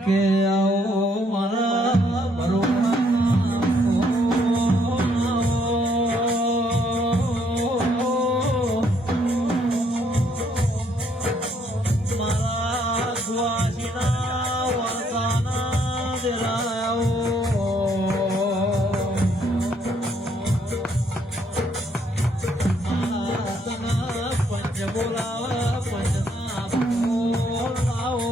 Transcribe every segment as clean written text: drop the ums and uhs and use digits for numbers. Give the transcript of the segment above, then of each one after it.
કે આવો મારા ભરોસા મારા સુવાસીના વારસાના દેરાયો પંચ બોલાવા પંચના બોલાવો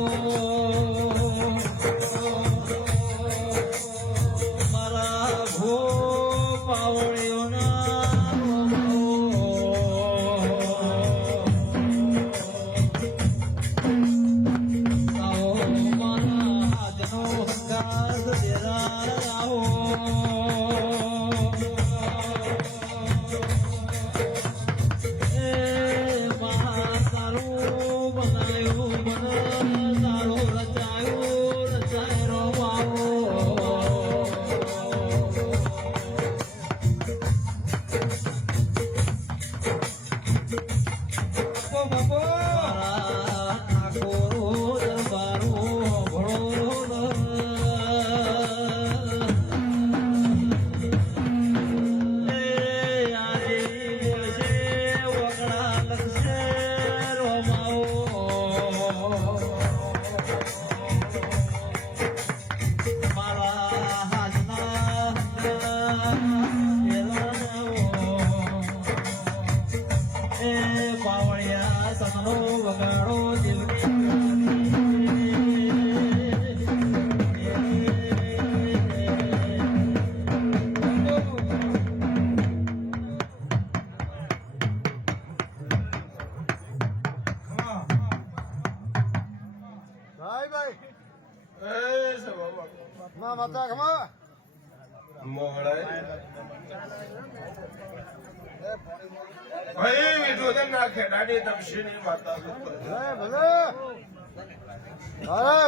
મારા ભો પાવળીઓના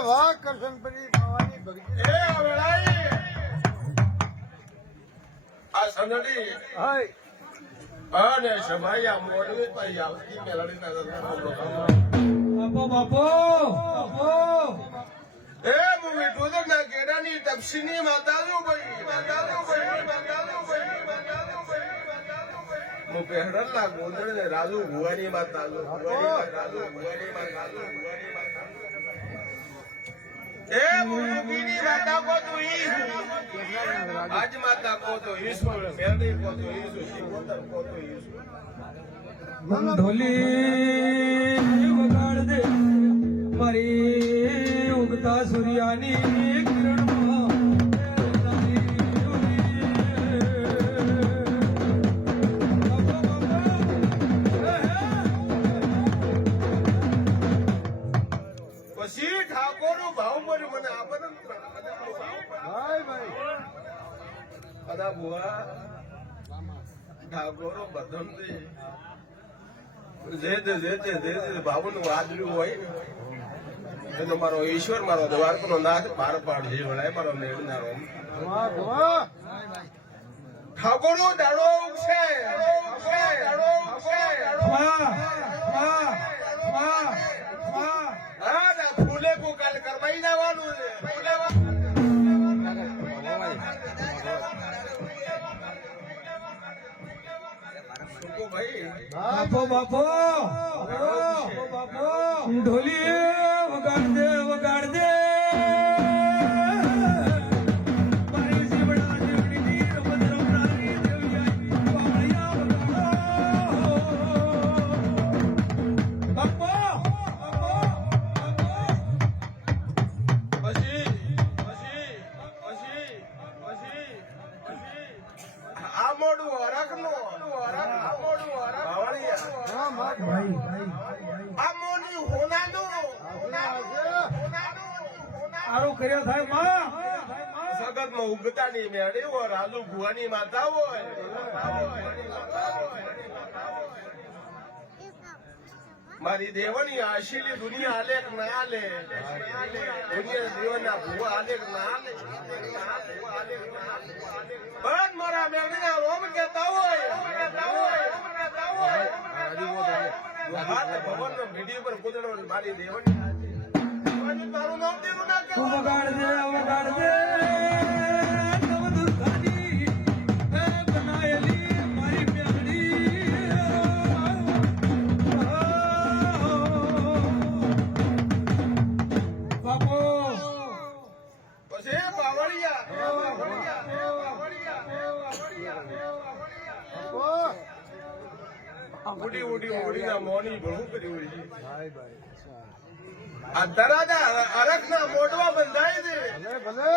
વાહ કરશનપરી બાવાની ભક્તિ આ સંગડી અને સભાયા મોડવે પર આવતી મેલડી બાપો એ મુવી ટોદર ના કેડાની તપસીની માતાજો ભાઈ મુ પહેરલ ના ગોંદળ ને રાજુ ભુવાની માતાજો એ મુવીની માતા કો તો ઈ આજ માતા કો તો ઈશ્વર મેલડી કો તો ઈશ્વર શિવોતર કો તો ઈશ્વર ઢોલી વગાડ દે મારી ઉગતા સૂર્યાની કિરણમાં પછી ઠાકોર ભાવ મળ્યો મને આપને અદા બુઆ ઠાકોરો બધમ જે ભાવનું વાદળ્યું હોય ને તો મારો ઈશ્વર મારો દ્વારકાનો નાથ પાર પાડજે વળાય મારો મેળનારો ઠાકોરો દાડો ઉગશે ફૂલે કો કાલ કરવાઈ જવાનું છે બાપો ઢોલી વગાડ દે મારી જીવડા જીવડીની રમનારી દેવિયા પાવળિયા બાપો પછી આ મોડું હરખ નો આરો કર્યો થાય માં સગત માં ઉગતા ની મેળી હોય રાજુ ભુવાની માતા હોય મારી દેવની આશીલી દુનિયા હાલે કે ના હાલે દુનિયા દેવના ભુવા હાલે કે ના હાલે બસ મારા મેળીના રોમ કેતા હોય હાથ ભગવાનનો ભીડી પર કૂતરો મારી દેવાની હાથે. મારું નામ તેનું ના તું કહેવાનું. વગાડજે નવદુર્ગાની હે બનાયેલી મારી મેલડી. બાપો પછી બાવળિયા, બાવળિયા, બાવળિયા, બાવળિયા. ઉડી ઉડી ઉડીના મોની ભણું કર્યું છે. આ દરાજા અરખના મોઢવા બંધાય છે. ભલે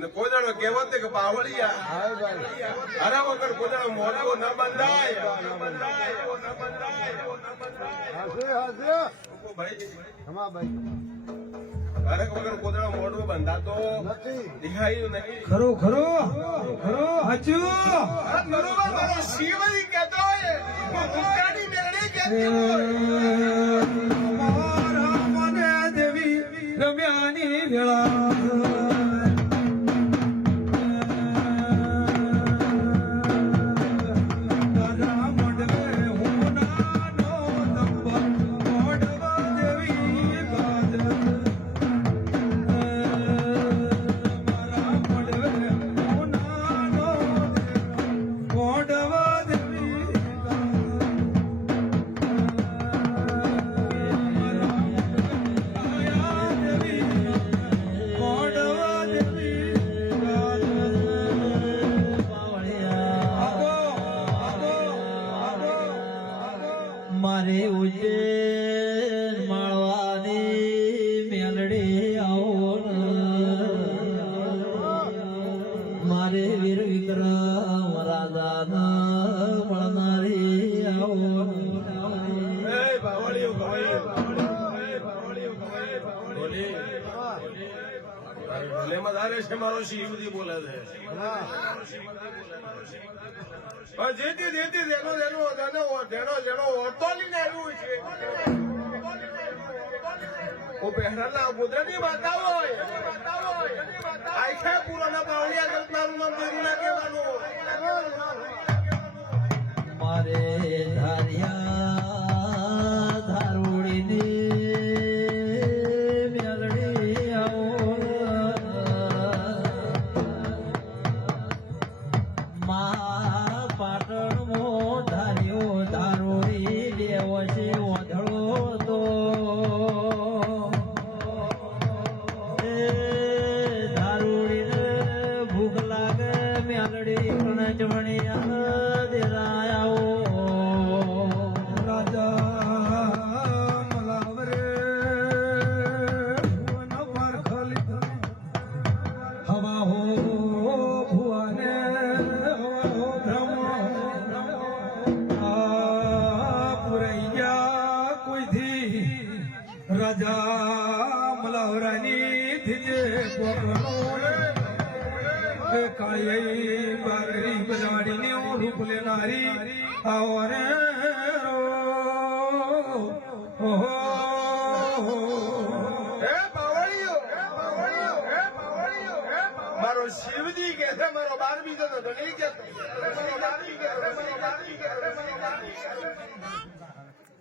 ને કોઈ દાડો કહેવત છે કે બાવળિયા હાય ભાઈ હરા વગર કોઈ દાડો મોઢવો ન બંધાય. ન બંધાય, ન બંધાય, ન બંધાય. હાસે હાસે ભાઈ ખમા ભાઈ હરખ વગર કોઈ દાડો મોઢવો બંધાતો નથી દેખાયું નહીં. ખરું ખરું ખરું હાચું. આ બરોબર મારો શિવજી કહેતો હોય, હું ભૂતકાળની મેળે કહેતો હોય. મારા મને દેવી રમ્યાની વેળા. તારા મંડલે હું નાનો દંભ મોઢવા દેવી ગાજ. મારા મંડલે હું નાનો મોઢવા દેવી મારે ઉજ્જૈન માળવાની મેલડી આવો ને. મારે વીર વિક્રમ રાજા મળનારી આવો ને. એ બાવળિયું ગવાયું. એ બાવળિયું ગવાયું, બાવળિયું. ભલેમાં ધારે છે મારો શિવજી બોલે છે. પણ જેથી જેથી જેનો ઓટોલીને આવ્યું છે. ઓ પહેરાના ગુજરાતી માતા હોય, આખા પુરાના બાવળિયા કરનારું નામ તેરું ના કહેવાનું. મારે ધારિયા ધારુડીની મેલડી આવો ને. મા પાટણમાં ધાર્યો ધારુડી લેવો છે ઓધળો તો. એ ધારુડીને ભૂખ લાગે મેલડી કણજવણિયા દેરાયાઓ. રાજા મલાવરે ભુવન પારખલી હવા હો ભુવાને હવા હો બ્રહ્મ આ પુરૈયા કોઈથી રાજા મલાવરાની થીજે પોકનો કાળી બાગરી બજાડીને રૂપ લેનારી આવો રે ઓહો. હે બાવળિયું, હે બાવળિયું, હે બાવળિયું, હે બાવળિયું. મારો શિવજી કે છે, મારો બારબી તો નહીં કહેતો. મારો બારબી કે છે, મારો બારબી કે છે, મારો બારબી કે છે.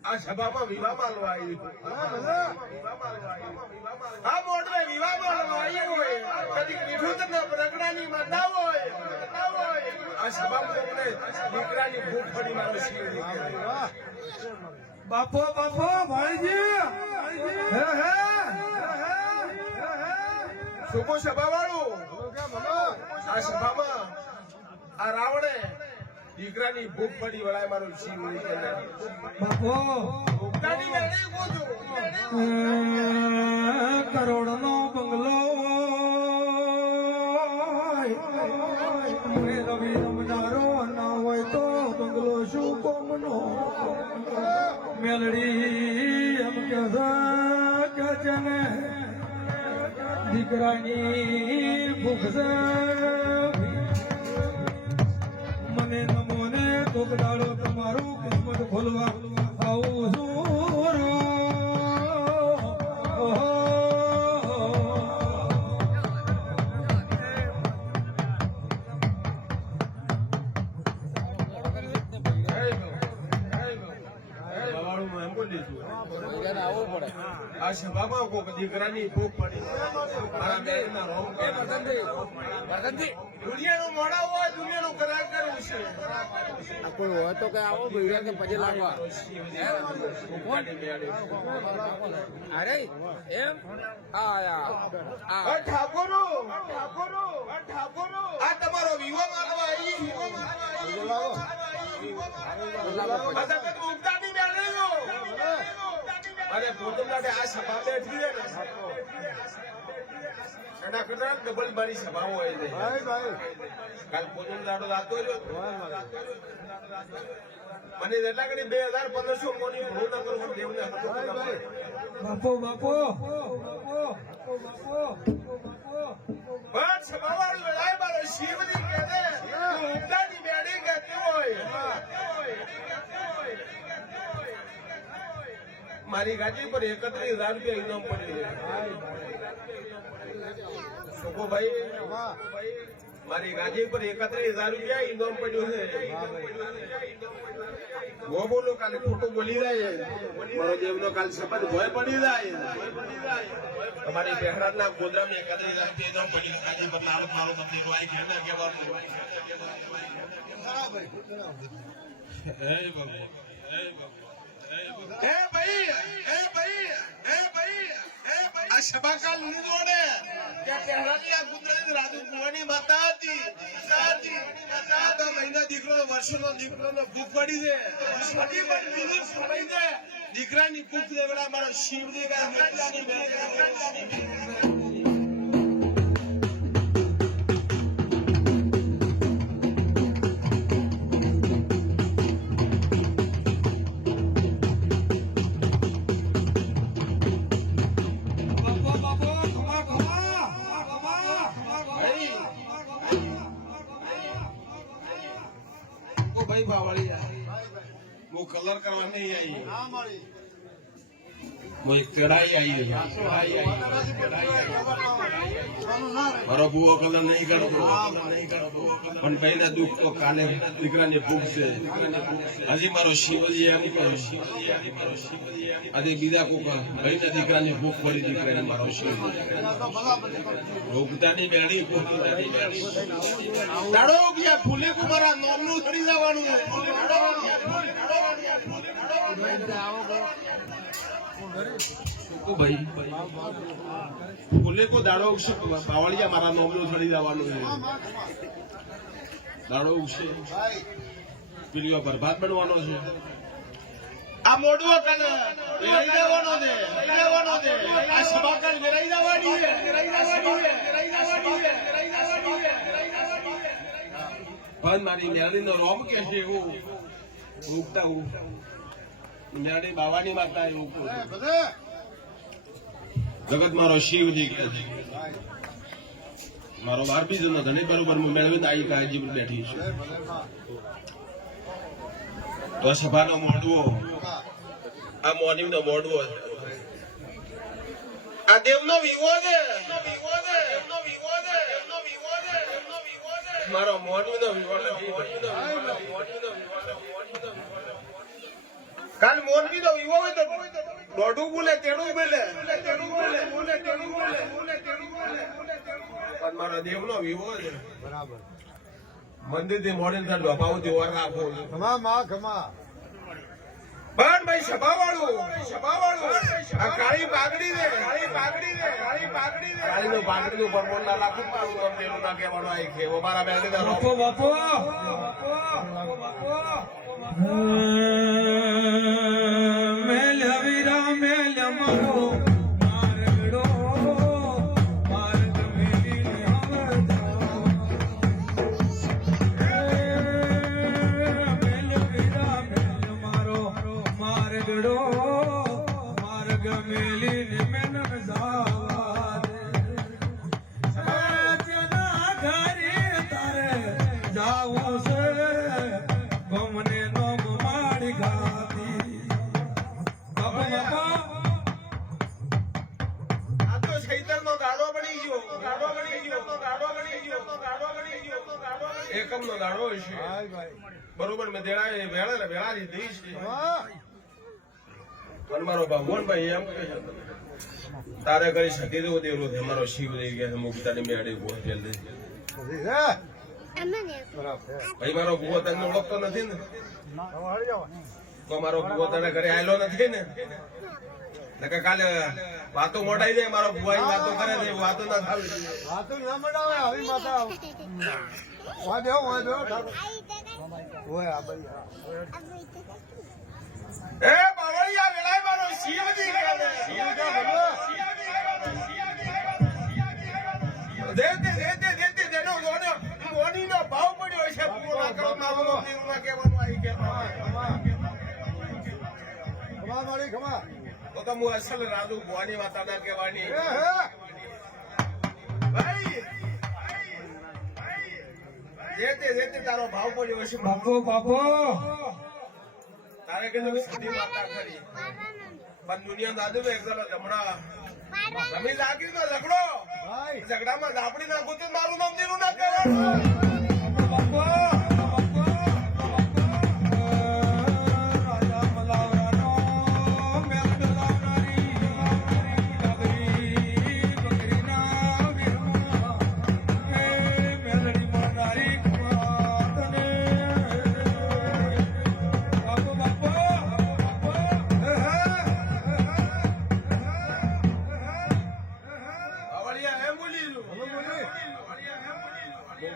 આ સભામાં વિવાહ માલવા આવ્યું. આ મોઢવે વિવાહ માલવા આવ્યું હોય. કદી મીઠું તો રગડાની માતા હોય. આ સભામાં કોઈને દીકરાની ભૂખ પડી મારો શિવજી કે છે. બાપો બાપો ભાઈજી હે હે સુકો સભાવાળું આ સભામાં આ રાવણે દીકરાની ભૂખ પડી વળાય મારો શિવજી કે છે. બાપો ભૂખની મેળે ગોજો. કરોડનો બંગલો રવિ રમનારો ના હોય તો બંગલો શું કોમનો. મેલડી એમ કે છે ને દીકરાની ભૂખ છે. મને નમો ને કોક દાડો તમારું કિસ્મત ખોલવા આવું છું રો. ઓહો. આ સભામાં કોક દીકરાની ભૂખ પડી મારા બેનના રોમ દુનિયાનું મોડા હોય દુનિયાનું કરાર કરવું છે કોઈ હોય તો કઈ આવો ભૈયા કે પછી લાગવા અરે એમ ઠાકોરો આ તમારો વિવો મારવા આવી અરે પોતે આ સભા બેઠી ને એના કરતા ડબલ બારી સભા હોય છે કાલ પોતે દાડો રાતો મને એટલા ઘડી 2500 મોની ભૂ ના કરું દેવને બાપો બસ સભાવાળી લડાઈ મારો શિવજી કહે છે ઉગતાની બેડી કહેતી હોય મારી ગાડી પર 31,000 રૂપિયા ઇનામ પડી છે ભાઈ મારી ગાડી પર 31,000 રૂપિયા ઇનામ પડ્યું છે वो बोलो काल खोटो बोली रहा है मारो देवनो काल शपथ भय पड़ी रहा है हमारे बेहरात ना गोदरा में कदरी राखते एकदम पड़ी काली पर नाम मारो पत्नी को आई कहना के बात ए भाई આ સભાકાલ ની જોડે કે કેહરાલિયા કુદરતી રાજુ કુવાની માતા હતી તો મહિના દીકરો વર્ષોનો દીકરોનો ભૂખ પડી છે છોટી પણ બીજી પડી છે દીકરાની ભૂખ દેવડા મારો શિવજી કા મેટાની भाई बावड़ी वो कलर करवाने ही आई वो एक तेराई आई है और अब वो कलर नहीं कर दो પણ પહેલા દુઃખ તો કાલે દીકરાની ભૂખ છે હજી મારો શિવજી એમ કહ્યું આજે બીજા કોક ભાઈના દીકરાની ભૂખ પડી દીકરાને મારો શિવજી ભૂખતાની બેડી દાડો ગયા ફૂલે કુમારા નોમનું થડી જવાનું ભાઈ ફૂલે કો દાડો બાવળિયા મારા નોમનું થડી જવાનું છે દાડો ઉગશે પીલીઓ બરબાદ બનવાનો છે આ મોડવો કલ લઈ જવાનો છે આ સભા કલ લઈ જવાની છે પણ મારી મેળી નો રોમ કે છે એવું ઉગતા હું મેળી બાવાની માતા એવું જગત મારો શિવજી કે છે મારો બાર બીજો ન ધણી બરોબર હું મેળવી આવી કાળજી બેઠી છું તો સભાનો મોડવો આ મોની નો મોડવો આ દેવનો વિવો છે મારો મોની નો વિવો કાલ મોનવી નો વિવો હોય તો દોઢું બોલે તેડું બોલે પણ મારા દેવનો વિવો છે બરાબર મંદિર થી મોડેલ થાય ડોપાવતી ઓર રાખો ખમા માં ખમા પણ ભાઈ સભા વાળું આ કાળી પાઘડી દે કાળી નો પાઘડી નું પરમોન ના લાખું મારું નામ તેનું ના કહેવાનું આવી કે ઓ મારા બેન બાપો મેલ હવીરા મેલ મારો મારગડો માર્ગ મેલીને મેલ હવીરા મેલ મારો મારગડો માર્ગ મેલીને મેન જાવા દે ઘરે તારે જાવું છે ગમને નોમ માડી ગાતી બાપા આ તો શૈતાન નો ગાડો બની ગયો એકમ નો ગાડો છે બરોબર મેં દેડાય વેળા દઈશ પણ મારો ભગવાનભાઈ એમ કહે છે તારે કરી સતી દેવો દેવો છે મારો શિવ દઈ ગયા મુક્તાની મેળે પહોંચેલ દે ભાઈ મારો ભૂવો તને ઓળખતો નથી ને તો મારો ભૂવો તને ઘરે આવેલો નથી ને નકર કાલે વાતો મોટાઈ જાય મારો ભૂવા વાતો કરે છે વાતો ના થાય વાતો ના મળાવે આવી માતા વાદ્યો ઓય આ ભાઈ એ બાવળિયા વેલાય મારો શિવજી કહે દેતે દેનો મોનીનો ભાવ પડ્યો છે પૂરો કરો મારો નીરુના કહેવાનું આવી કે ખમા મારી ખમા તો હું અસલ રાજુ ભવાની વાતા ના કહેવાની ભાઈ દેતે તારો ભાવ પડ્યો છે બાપો બાપો તારે કીધું સતી માતા ખરી પણ દુનિયા દાદુ એક જણો જમણા રમી લાગી નો ઝઘડો ભાઈ ઝઘડામાં ઝાપડી નાખું તો મારું નામ દેવું ના કહેવાનું બાપો રાજા મલાવરાનો મેળ લાવનારી બકરીના વીરમાં એ મેલડી મળનારી કુમારને બાપો બાપો આવડિયા એમ બોલી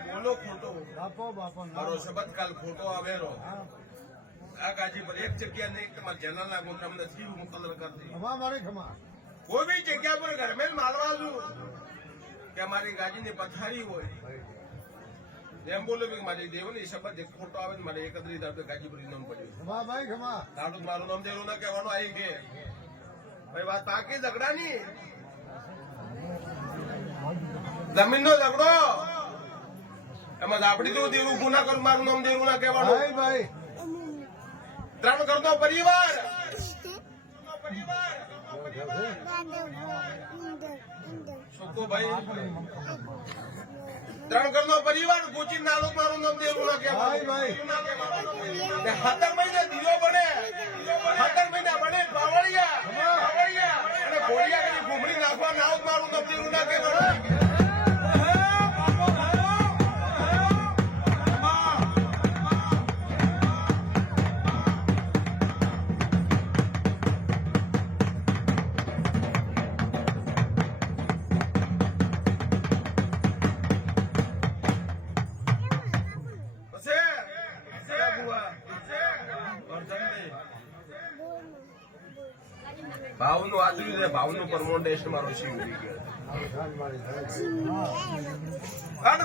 બોલો ખોટો બાપો બાપો મારો શબ્દ કાલ ખોટો આવેલો આ ગાજી પર એક જગ્યા નહીં તમારે જનરલ ના ગોઠમ નથી મુકદ્દર કરતી ખમા મારી ખમા કોઈ બી જગ્યા પર ઘરમેલ મારવા છું કે મારી ગાજીની પથારી હોય એમ બોલો કે મારી દેવની શબ્દ એક ખોટો આવે ને મારે એકત્રીસ આપણે ગાજી પર નામ પડ્યું ખમા ભાઈ ખમા તારું મારું નામ દેવું ના કહેવાનું આવી કે ભાઈ વાત પાકી ઝઘડાની જમીનનો ઝઘડો એમાં આપડી તો દેવું ગુના કરું મારું નામ દેવું ના કહેવાનું ભાઈ ભાઈ ત્રણ કરતો પરિવાર સુકો ભાઈ ત્રણ કરતો પરિવાર ગોચી નાલો મારું નામ દેવું ના ભાઈ કહેવાનું ભાઈ 17 મહિને દીવો બને 17 મહિના બને બાવળિયા અને ઘોડિયા કરી ઘૂમડી નાખવા નાવ મારું નામ દેવું ના કહેવાનું ભાવનું આદર્યું છે ભાવનું પરમોન્ડેશન મારો શિવજી કે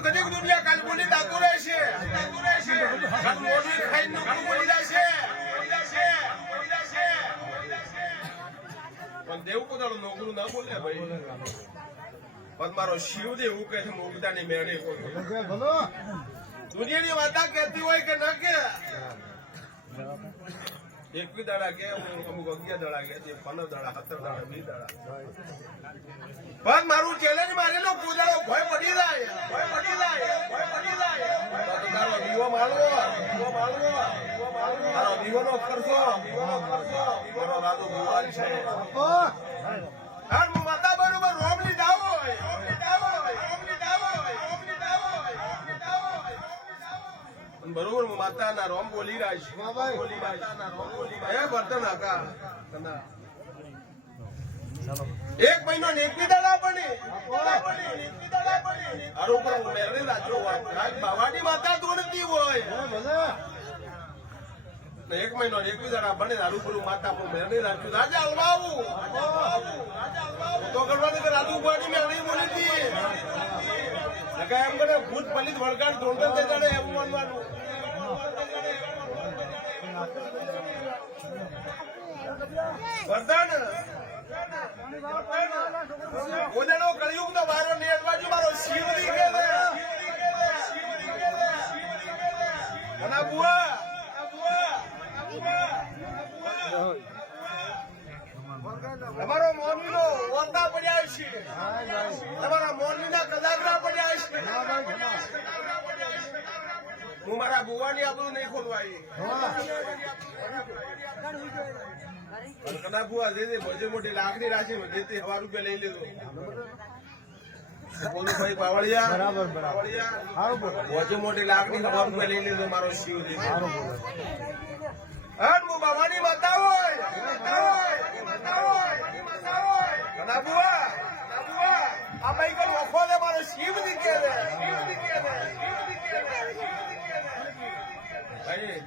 કદી દુનિયા કાલ બોલી ડાકુ રહેશે કાલ મોડી ખાઈને નું બોલી જશે પણ દેવ પોતાનું નોકરું ના બોલે ભાઈ પણ મારો શિવજી એવું કહે છે મોગદાની મેળે બોલો દુનિયાની વાતા કહેતી હોય કે ન કે એકવી દાડા કે અમુક 11 દાડા કે 15 દાડા 17 દાડા 20 દાડા પણ મારું ચેલેન્જ મારેલો કુદાડો ભય પડી જાય તારો દીવો માળવો તારો દીવાનો કરશો મારો રાજો ભગવાન છે હું માતા બરોબર રોમલી જાવ બરોબર હું માતાના રોમ બોલી રહ્યા છું એ બર્તન આકા એક મહિનો ને એકની દાડા બની આરો ઉપર મેરડી રાજો હોય બાવાની માતા દોડતી હોય એક મહિનો ને એકવી દાડા બને આરું ઉપર માતા પર મેરડી રાખ્યું રાજા હલવાવું તો કરવાની કે રાજુ ઉપાડી મેરડી બોલી હતી એમ કરે ભૂત પલિત વળગાડ દોડતા તે જાણે એવું માનવાનું વરદાન ઓદણો કળિયુગ નો વારો ને બાજુ મારો શિવજી કે બુઆ તમારો મોરબી નો ઓરડા પડ્યા છે તમારા મોરબી ના કદાગરા પડ્યા છે હું મારા બુવાની આપણું નહીં ખોલવાય કના બુઆ દે ભજે મોટી લાકડી રાખી જે તે 1000 રૂપિયા લઈ લેજો બોલો ભાઈ બાવળિયા બરાબર ભજે મોટી લાકડી 1000 રૂપિયા લઈ લેજો મારો શિવજી હટ મુ બાવાની માતા હોય કના બુઆ આ ભાઈ કન વખો દે મારો શિવજી કે દે ભાઈ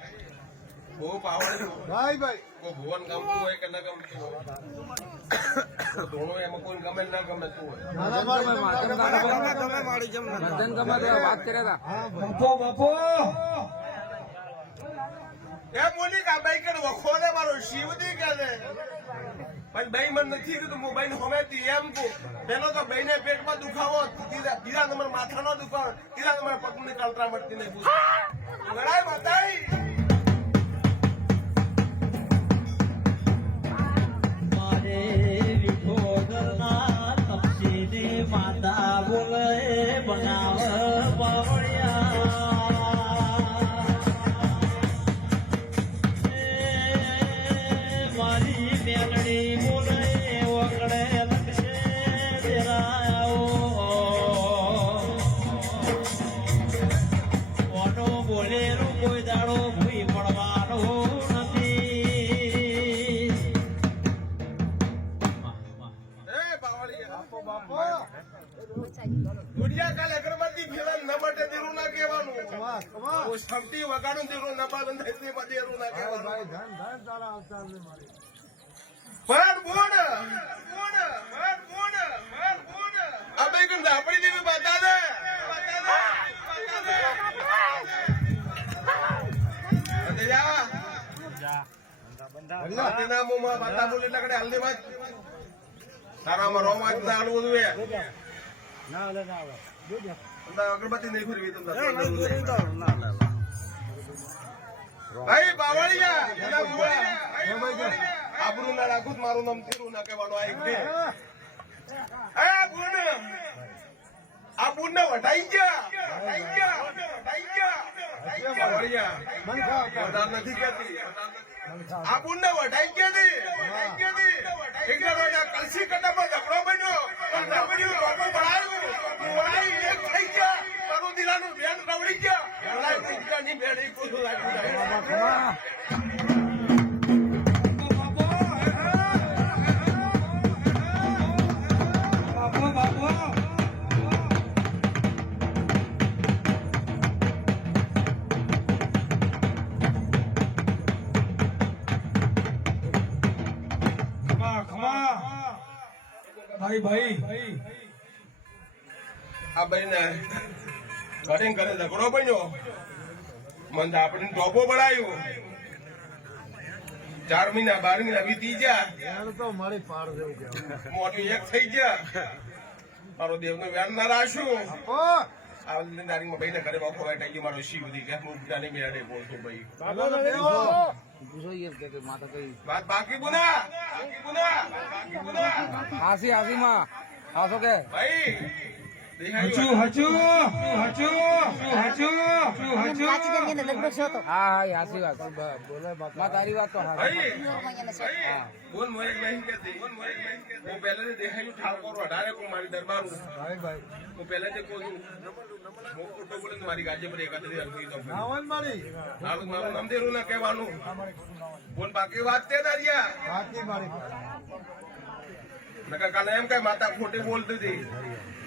બહુ પાવડી ભાઈ કોઈ ભુવન ગમતું હોય કે ન ગમતું હોય ધોણો એમાં કોઈ ગમે ન ગમતું હોય વાત કર્યા બાપો એ બોલી કા ભાઈ કન વખો દે મારો શિવજી કે દે પણ ભાઈ મન નથી કીધું હું ભાઈ હોમેથી એમ કહું પેલો તો ભાઈ ને પેટમાં દુખાવો બીજા નંબર માથાનો દુખાવો ત્રીજા નંબર પગની કળતરા મળતી નહીં ગણાય બતાઈ મારે વિઠોદરના તપસીની માતા બોલે બનાવ બાવળિયા મારી મેલડી બોલે વગડે લક્ષે દેરાયો કોનો બોલેલું કોઈ દાડો ભૂઈ પડવાનો નથી એ બાવળિયા બાપો દુનિયા કાલે અગરબત્તી ફેરા ન માટે દેરું ના કહેવાનું ઓ શક્તિ વગાડું દેરું ન પાડું દેરું ના કહેવાનું ભરત બોડ આ ભાઈ કન આપણી દેવી બતા દે બંધા મોમાં બતા બોલે એટલે કડે હલ્દી વાત તારામાં રોમાજ ચાલુ બધું અગરબત્તી નહીં ફરવી તમને ભાઈ બાવળિયા આબરૂ ના રાખું મારું નામ થેરું ના કહેવાનું આ એક બે આ બુન વટાઈ ગયા વધાર નથી કહેતી આ બુન વટાઈ ગયા કલસી કટામાં ઝઘડો બન્યો એક થઈ ગયા મારું દિલાનું બેન રવડી ગયા ની બેડી કુછું ભાઈ આ ભાઈ ને ઘરે ઘરે ઝઘડો બન્યો મને આપણે ટોપો બનાવ્યો 4 મહિના 12 મહિના વીતી ગયા મોટી એક થઈ ગયા મારો દેવનો વ્યાન ના રાખ્યું આ દારીમાં ભાઈ ને ઘરે બાપો બેઠા ગયો મારો શિવજી કે હું બધાને મેળે બોલતો ભાઈ વાત બાકી બુના હાસી માં હાસો કે ભાઈ હચુ હા હાસી વાત બોલે તારી વાત તો ભાઈ બોલ મોરે નહીં કેતી હું પહેલે દેખાયું ઠાકોર 18 કો મારી દરબાર હું પહેલે તે કહું હું ફોટો બોલે મારી ગાજે પર એકાદરી અલગી તો મારું નામ દેરું ના કહેવાનું બોલ બાકી વાત તે દારિયા નકર કાલે એમ કઈ માતા ખોટી બોલતી હતી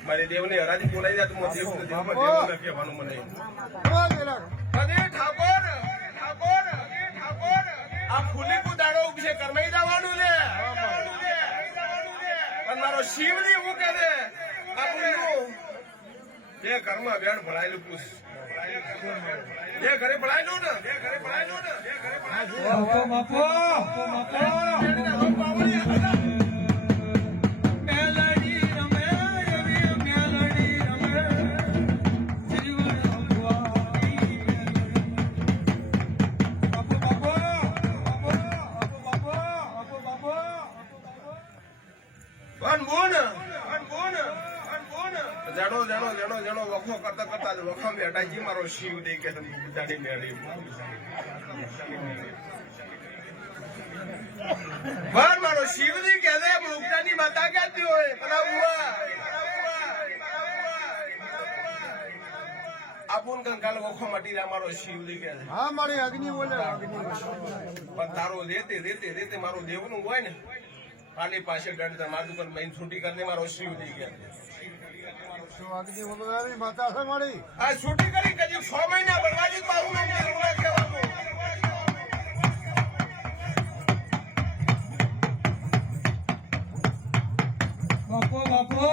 મારી દેવની હરાજી બોલાઈ જાય તો દેવ ના કહેવાનું મને અરે ઠાકોર આ ફૂલી કુદાડો છે કરમાઈ જવાનું લે પણ મારો શિવજી હું કહે દે આપણું બે ઘરમાં બેન ભણાયેલું પૂછ બે ઘરે ભણાયેલું ને બાપો જણો વખો કરતા વખા બેઠા મારો શિવ દે કે જાણી મેળી પણ મારો શિવજી કહે છે મુક્તાની માતા કહેતી હોય પેલા ઉવા આપુન કંકાલ વખો મટી રહ્યા મારો શિવજી કહે છે હા મારી અગ્નિ બોલે અગ્નિ પણ તારો રેતે મારો દેવનું હોય ને આની પાસે દંડ મારું પણ મહિન છૂટી કરીને મારો શિવજી કહે છે અગ્નિ બોલે માતા છે મારી આ છૂટી કરી કદી 6 મહિના બરબાદી મારું નામ કેવું કહેવાનું બાપો બાપો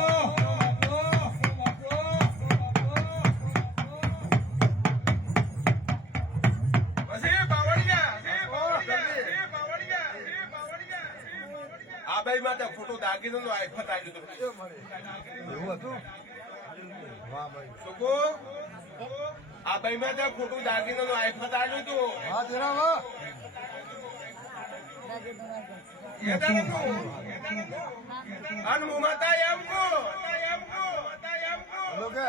આ ભાઈ માટે ખોટું દાગી દો આફત આવી દો એવું હતું વાહ ભાઈ સુકો આ ભાઈ માટે ખોટું દાગી દો આફત આવી દો હા તેરા વાહ અન મુમાતા એમ કો લોકે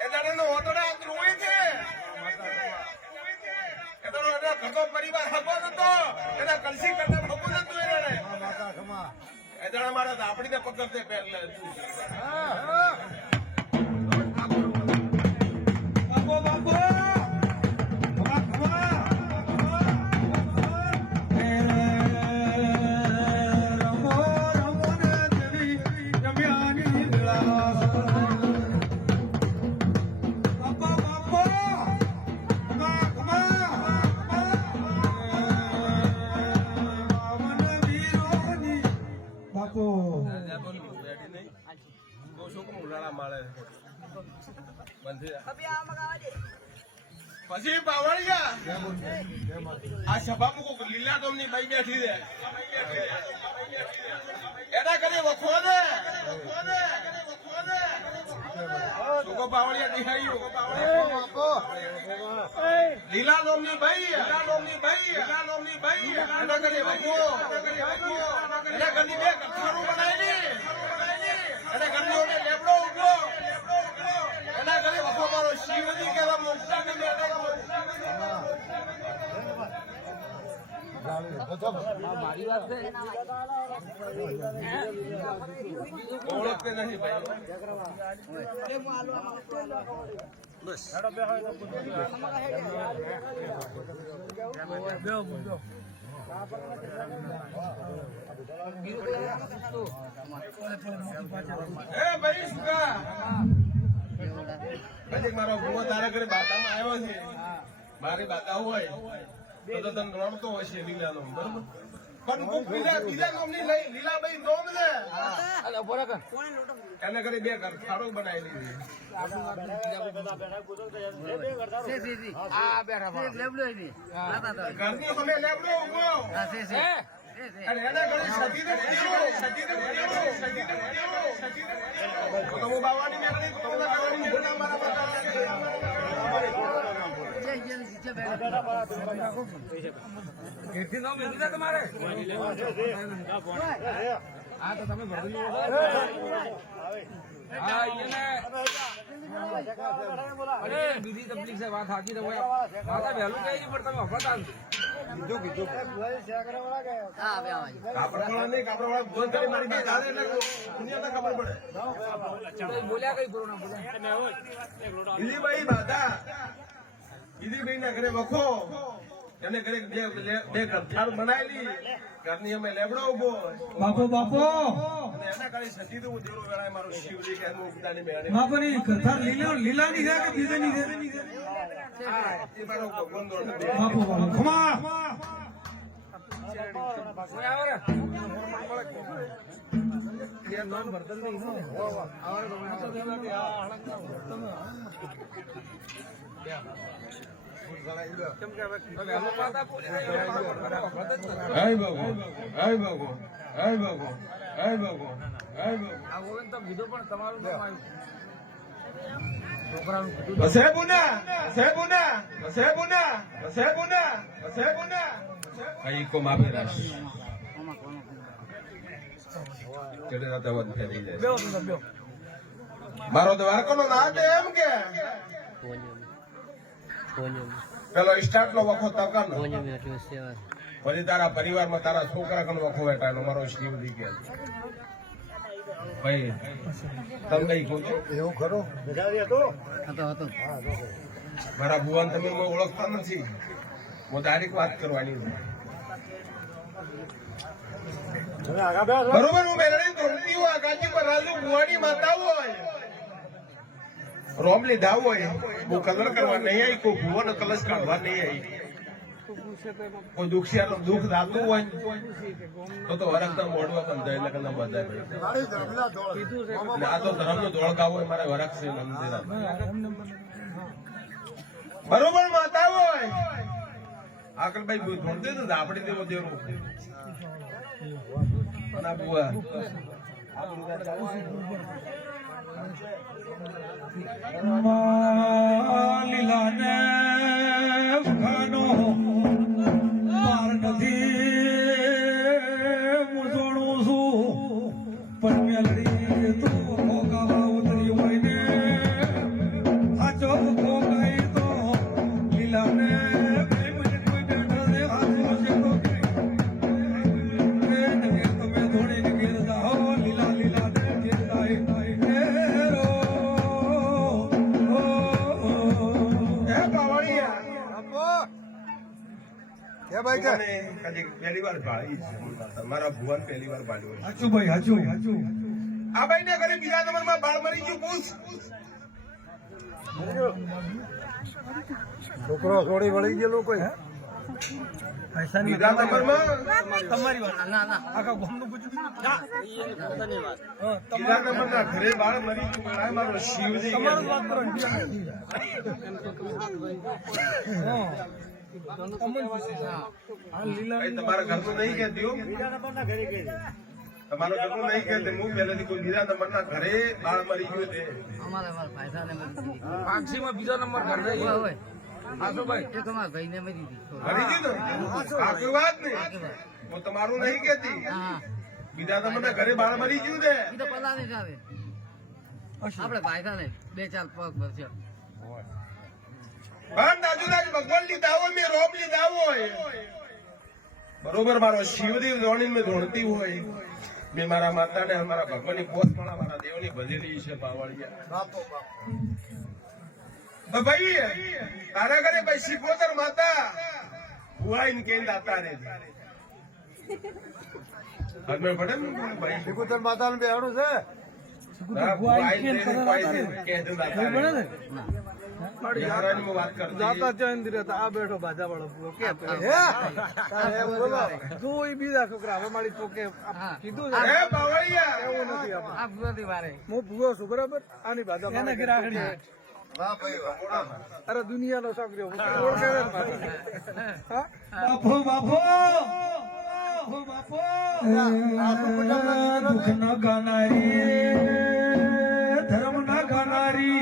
એદાને નો ઓટડા રોઈ છે એદાનો એના ઘરનો પરિવાર હકો નતો એના કલસી કરતા હકો નતો એને માતા ખમા એદાણા મારા આપડીને પકડતે પહેલા હા હા બાપો બાપો પછી બાવળિયા આ સભા મુકો લીલા તોમની બાઈ બેઠી છે એના કરી વખો દે સુકો બાવળિયા દેખાયો લીલા તોમની બાઈ એના કરી વખો એના ઘરની બે કથારું બનાવી એના ઘરની ઓને લેબડો ઉભો એના ઘરે વખો મારો શિવજી કેવા મોટા ને મારી વાત છે ઓળખતે નહીં ભાઈ બસ એ ભાઈ સુકા પછી મારો ભૂવો તારા ઘરે બાતામાં આવ્યો છે મારી બાતા હોય તો તને રણતો હશે લીલા નોમ બરોબર પણ કોક બીજા નોમની નહીં લીલાભાઈ નોમ છે એને ઘરે બે ઘર ખાડો બનાવી લીધી ઘરની અમે લેબડો ઉભો અને એના ઘરે સજી તો હું બાવાની મેળવી તો મોટા મારા કેટલી નામ મેળવી છે તમારે હા તો તમે ભરેલું હા બીજી તકલીફ છે વાત સાચી છે માતા વહેલું કઈ પણ તમે અફતા કીધું કાપડવાળા નહીં કાપડવાળા ફોન કરી મારી પાસે આવે એટલે દુનિયા ખબર પડે બોલ્યા કઈ પૂરો ના બોલ્યા ઈલીભાઈ બાધા ઈલીભાઈ ના ઘરે વખો એને ઘરે બે ઘર બનાવેલી ઘરની અમે લેબડો ઉભો બાપો બાપો અને એના ઘરે સતી તો દેરો વેળાએ મારો શિવજી કે હું ઉગતાની મેળે બાપો ની કથા લીલાની છે કે બીજાની છે એ મારો ભગવાન દોડ બાપો બાપો ખમા મારો દ્વારકો નો નામ એમ કે પેલો સ્ટાર્ટ નો વખો તકન પછી તારા પરિવારમાં તારા છોકરા કણ વખો બેઠા મારો શિવજી કે ભાઈ તમે કઈ કહો છો એવું ખરો મારા ભુવન તમે ઓળખતા નથી હું ડાયરેક્ટ વાત કરવાની બરોબર હું મેળવી તોડતી હોય કાચી પર રાજુ ભુવાની માતા હોય રોમ લીધા હોય બહુ કલર કરવા નહીં આવી કોઈ ભુવાનો કલશ કાઢવા નહીં આવી કોઈ દુખિયાનો દુઃખ દાતું હોય તો વરખતા મોડવા પણ જાય એટલે બધા આ તો ધર્મનો ધોળકાવ હોય મારે વરખ છે બરોબર માતા હોય આકલભાઈ ધોળતે તો આપડી દેવો દેવું અને આ બુઆ લીલાને વખાનો માર નથી હું જોડું છું પણ મેલડી તો ભોગાવા ઉતરી હોય ને સાચો ભોગાઈ તો લીલાને કઈ મને કોઈ બેઠો ને હાથમાં છે તો તમે ધોળીને ઘેર જાઓ લીલા લીલા ને ઘેર જાય પહેલી વાર ભાળી મારા ભુવન પહેલી વાર ભાળ્યો હાચું ભાઈ હાચું આ ભાઈ ને ઘરે બીજા નંબરમાં બાળ મરી ગયું પૂછ છોકરો છોડી વળી ગયેલો કોઈ બીજા નંબરમાં તમારી વાત આખા ગામનું પૂછ્યું બીજા નંબરના ઘરે બાળ મરી ગયું આ મારો શિવજી તમારું વાત કરો ભાઈ, તમારા ઘરનું નહીં કહેતી હો તમારા ઘરનું નહીં કહેતી હું પહેલેથી કોઈ બીજા નંબરના ઘરે બાળ મરી ગયું છે મરી ગયું ને આખી વાત ને હું તમારું નહીં કહેતી બીજા નંબરના ઘરે બાળ મરી ગયું છે આપડે ભાઈ ને 2-4 પગ ભરશે ભગવાન લીધા હોય મેં રોમ લીધા હોય બરોબર મારો શિવદેવ જોડીને મેં ધોણતી હોય મેં મારા માતા ને મારા ભગવાનની પોત પણ મારા દેવની ભજેલી છે પાવળિયા ભાઈ તારા ઘરે ભાઈ શિકોતર માતા ભુવાઈને કેમ દાતા રે હરમે પડે ને ભાઈ શિકોતર માતાનું બેહાડું છે જાતા ચંદ્ર આ બેઠો બાજા વાળો બીજા છોકરા હવે મારી ચોકે કીધું છે એવું નથી હું ભૂવો છું બરાબર આની બાજા અરે દુનિયાનો છોકરો બાપો બાપો દુઃખ ના ગાનારી ધર્મ ના ગાનારી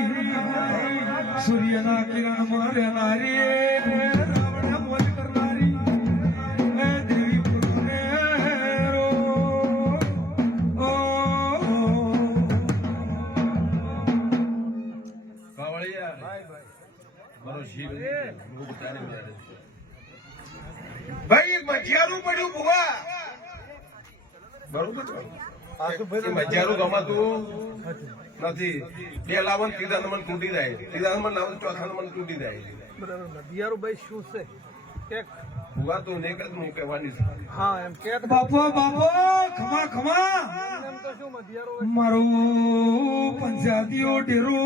સૂર્ય ના કિરણ માં રહેનારી રાવણ મોજ કરનારી દેવી પુરુષને ભાઈ મજિયારું પડ્યું ભુવા બરોબર મજિયારું ગમાતું નથી બે લાવન ત્રીજા નંબર તૂટી જાય ત્રીજા નંબર લાવન ચોથા નંબર તૂટી જાય દિયારું ભાઈ શું છે ભુવા તો નીકળ હું કહેવાની છે હા એમ કે બાપો બાપો ખમા ખમા મારું પંચાયતીઓ ડેરો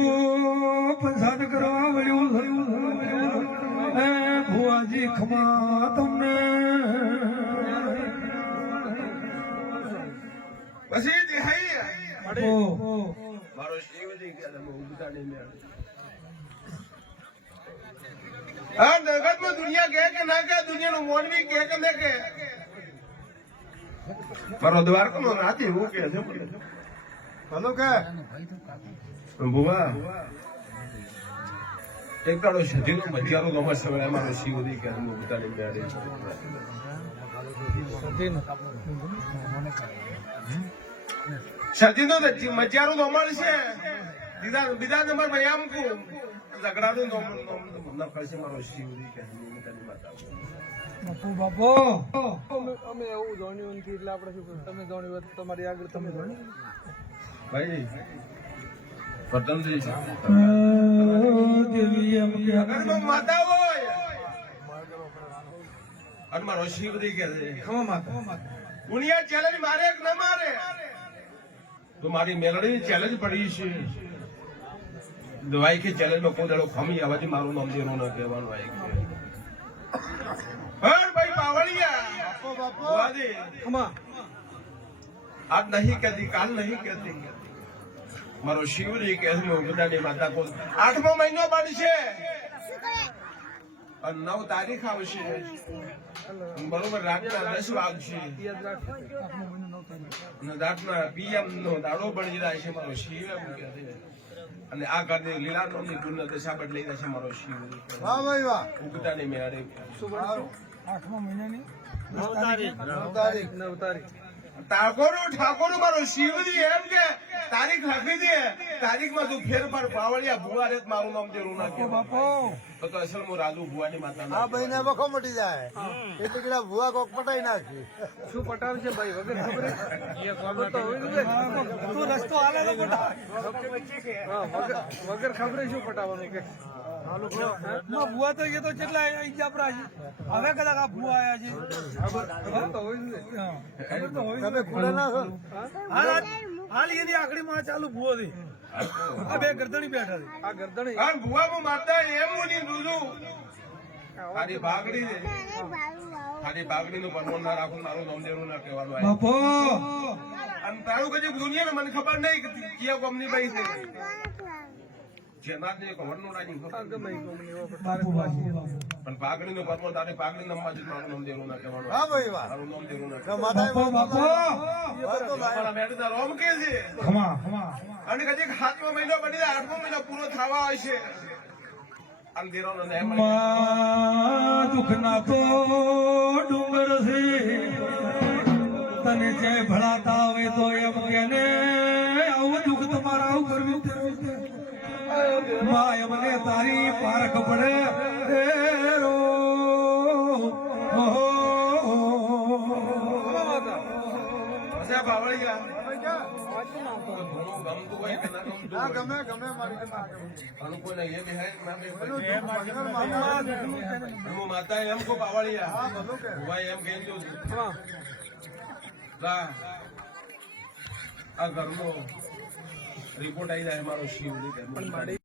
પંચાયત કરવા વળ્યું થયું ભુવાજી ખમા તમને પછી દેહાઈ મારો શિવજી કે હા જગતમાં દુનિયા કહે કે ના કહે દુનિયાનું મોનવી કહે કે ના કહે મારો દ્વારકાનો નાથ એવું કહે છે ભલો કે ભુવા એક કાળો સજીનો મજિયારો ગમત સવારે મારો શિવજી કે હું ઉતારી મ્યારે સજીનો મજિયારો ગમળ છે બીજા નંબર માં એમ કહું ઝઘડાનું નફળ છે મારો શિવજી કે બાપુ અમે એવું જાણ્યું નથી એટલે આપણે શું તમે જાણ્યું તમારી આગળ તમે જાણ્યું ભાઈ પતંગજી દેવી એમ કે અગર માતા હોય અને મારો શિવજી કે છે ખમા માતા દુનિયા ચેલેન્જ મારે કે ન મારે તો મારી મેલડી ચેલેન્જ પડી છે દવાઈ કે ચેલેન્જ માં કોઈ દાડો ખમી આવાજી મારું નામ દેવાનું ન કહેવાનું આવી હર ભાઈ પાવળિયા બાપો વાદે ખમા આજ નહીં કહેતી કાલ નહીં કહેતી મારો શિવજી કે છે ઉગદાની માતા કોલ 8મો મહિનો બનશે અને 9 તારીખ આવશે બરોબર રાતના 10 વાગશે અને રાતના PM નો દાડો બની જાય છે મારો શિવ એમ કહે છે અને આ ઘરની લીલા નામની પૂર્ણ દશા બદલાઈ જશે મારો શિવ વાહ ભાઈ વાહ ઉગતાની મેળે 8મા મહિનાની 9 તારીખ ઠાકોર મારો શિવજી એમ કે તારીખ રાખી દે તારીખમાં તું ફેરફાર પાવળિયા ભુવા રે મારું નામ જરૂર ના કે બાપુ તો અસલ હું રાજુ ભુવાની માતા આ ભાઈને વખો મટી જાય એટલે પેલા ભુવા કોક પટાઈ નાખી શું પટાવશે ભાઈ વગર ખબર તું રસ્તો હાલે તો બટા વગર ખબર શું પટાવવાનું કે ભુવા તો એ તો કેટલા ઈજાપરા છે હવે કદાચ આ ભુવા આયા છે ખબર તો હોય ને ખબર તો હોય તમે ખુલ્લા ના છો હાલ એની આકડી માં ચાલુ ભુવો થી આ બે ગરદણી બેઠા છે આ ગરદણી હા ભુવા મારતા એમ મુની દૂધું ખાલી બાગડી છે ખાલી બાગડી નું પરમોન ના રાખું મારું નામ દેવું ના કહેવાનું આવે બાપુ અને તારું કદી દુનિયા મને ખબર નહીં કે કયા કંપની ભાઈ છે જેના જે ખબર નો રાજી બાપુ પણ પાઘડી નું પરમોન તારે પાઘડી નંબા જ મારું નામ દેવું ના કહેવાનું હા ભાઈ વાહ મારું નામ દેવું ના તો માતા બાપુ મારા બેટા રોમ કે છે ખમા ખમા અને કદી 7મો મહિનો બની જાય 8મો મહિનો પૂરો થવા હોય છે અંધેરોનો નેમ માં દુઃખના તો ડુંગર છે તને જે ભળાતા હોય તો એમ કે ને આવું દુઃખ તમારા ઉપર વીતે માં એમને તારી પારખ પડે રો બાવળિયા ગમતું હોય કે ના ગમતું હોય ગમે ગમે મારી અનુકૂળ નહીં એમ હે ના હું માતા એમ કો બાવળિયા ભાઈ એમ કહી દઉં આ ઘરનો રિપોર્ટ આવી જાય મારો શિવ